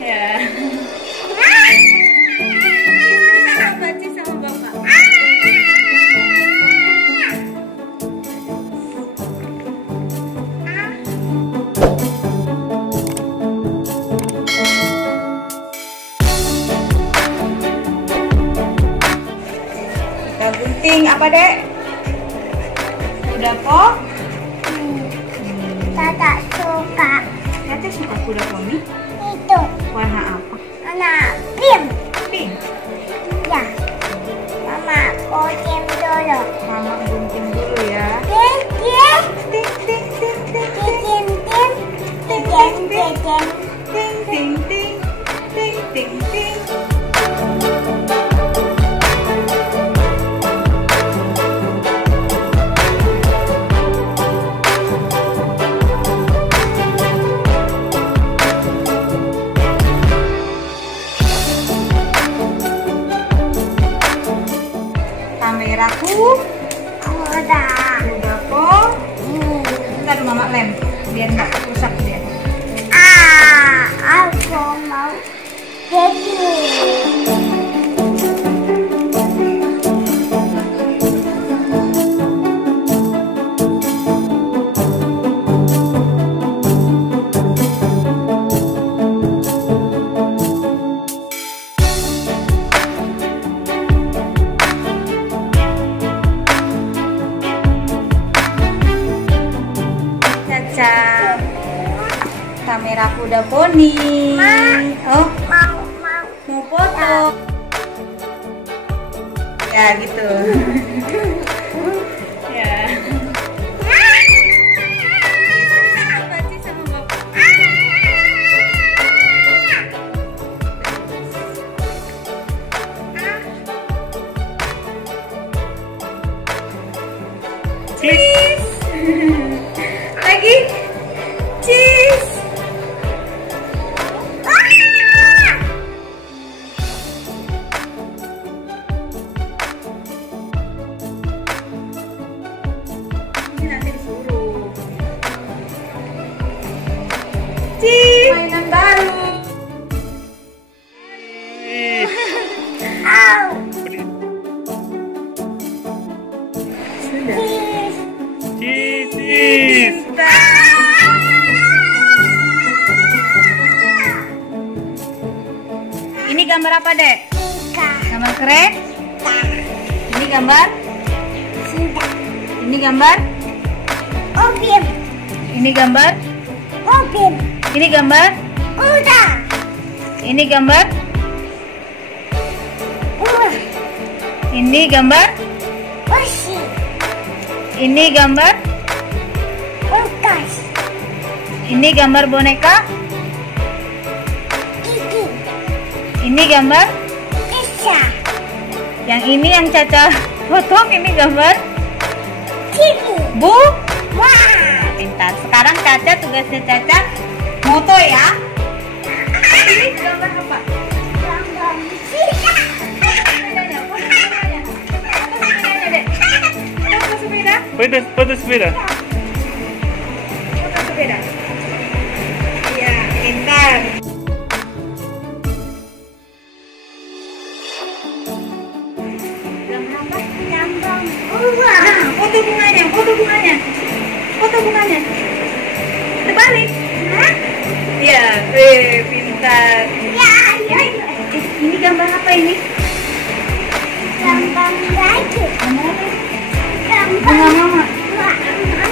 Ya. Baca sama bapak. Kita gunting apa, Dek? Udah kok? Tata suka. Tete suka kuda poni. Itu Warna apa? anak pink. Pink. Ya. Mama gunting dulu. Mama gunting dulu ya. Ting ting Ting ting ting ting ting ting ting ting ting ting. ting ting ting ting ting ting. Kameraku udah kok. Ntar mama lem biar nggak rusak dia. Aku mau jadi. Caca, kamera kuda poni. Oh, mau foto. Ya gitu. Ya. Baca sama bapak. Cheese. Lagi. Cheese. Ini nanti disuruh. Cheese. Mainan baru. Sudah. Cheese. Ini gambar apa, Dek? Gambar keren? Ini gambar? Ini gambar? Ini gambar? Ini gambar? Ini gambar? Ini gambar? Ini gambar? Ini gambar boneka? Ini gambar? Yang ini yang Caca potong, ini gambar? Bu? Pintar. Sekarang Caca, tugasnya Caca moto ya. Ini gambar apa? Sepedanya, foto sepedanya. Foto sepedanya, Dek. Foto sepeda. Foto sepeda. Foto sepeda. Iya, pintar. Gambar apa? Nah, foto bunganya, foto bunganya. Foto bunganya. Terbalik. Iya, pintar. Ini gambar apa ini? Gambar apa? Bunga mama.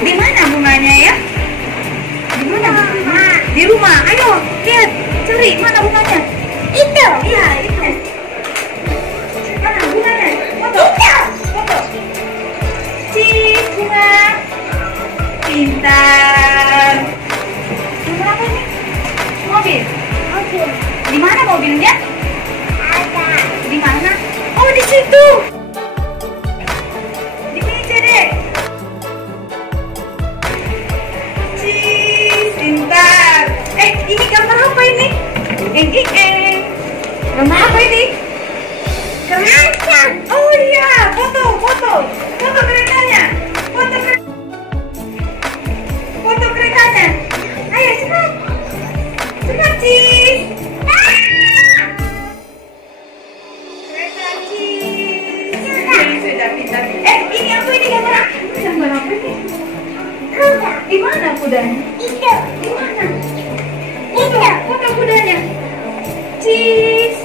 Di mana bunganya ya? Di mana? Di rumah. Ayo, lihat, cari mana bunganya? Itu. Iya, itu. Mana bunganya? Foto. Foto. Cik, bunga. Pintar. Bunga apa ini? Mobil. Di mana mobilnya? Di mana? Oh, di situ. Di meja, Dek. Cik, pintar. Ini gambar apa ini? Gambar apa ini? Kereta. Oh iya, foto keretanya. Foto keretanya. Ayo cepat, Cis. Cheese.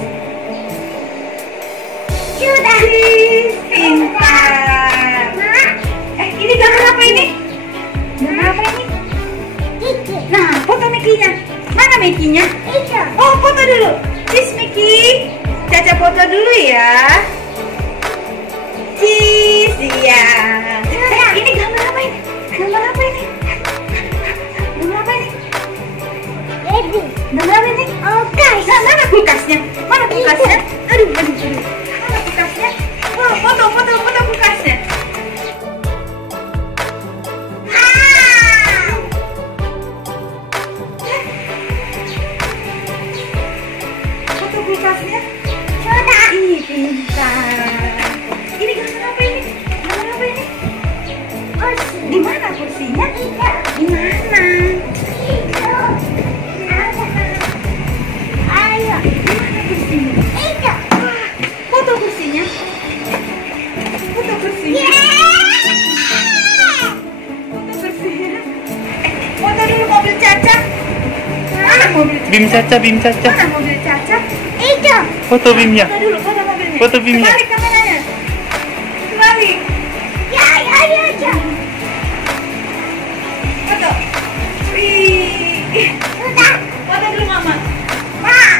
Sudah. Cheese. Pintar. Ini gambar apa ini? Gambar apa ini? Itu. Nah, foto Mickey-nya. Mana Mickey-nya? Itu. Oh, foto dulu. Cheese Mickey. Caca foto dulu ya. Cheese, iya. Ini gambar apa ini? Gambar apa ini? Gambar apa ini? Jadi. Gambar apa ini? Oh, guys. Nah, mana kulkasnya? Mana kulkasnya? Aduh, aduh, aduh. Mana kulkasnya? Oh, foto kulkasnya. Foto kulkasnya. Sudah. Ih, pintar. Ini gambar apa ini? Gambar apa ini? Kursi. Di mana kursinya? Itu. Di mana? Itu. Ayo. Di mana kursinya? Itu. Wah, foto kursinya. Foto kursinya. Foto kursinya. Foto dulu mobil Caca. Mana mobil Caca? Bim Caca, Bim Caca. Mana mobil Caca? Itu. Foto Bimnya. Foto dulu, foto mobilnya. Foto Bimnya. Kebalik kameranya. Kebalik. Ya, ya, ya, ya. Foto. Wih. Sudah. Foto dulu mama. Nah.